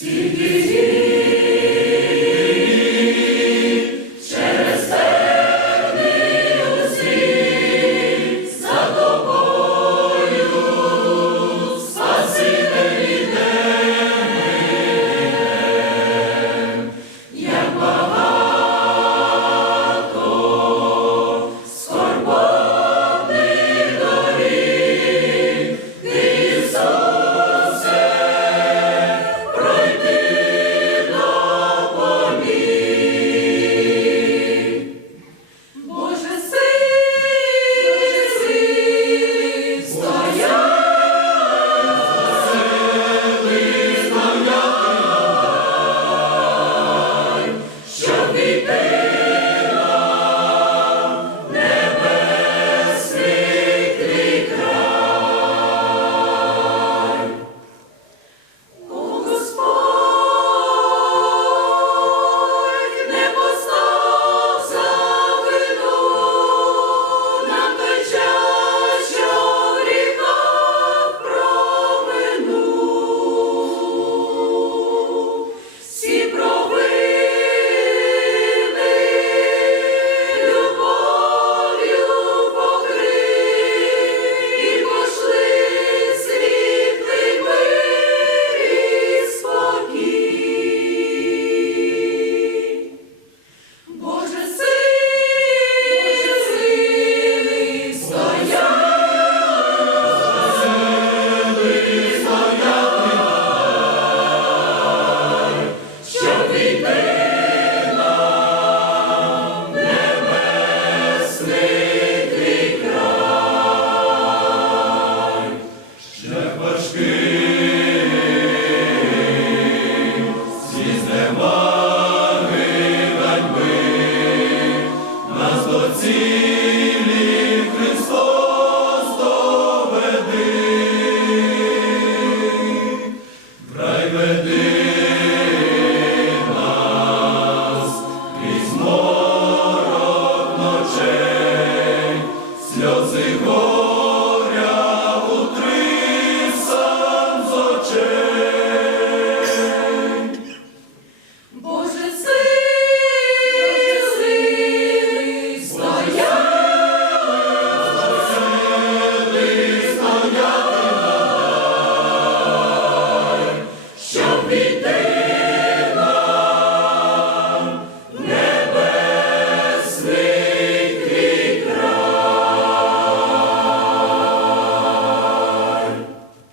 Тільки Amen. Senhor.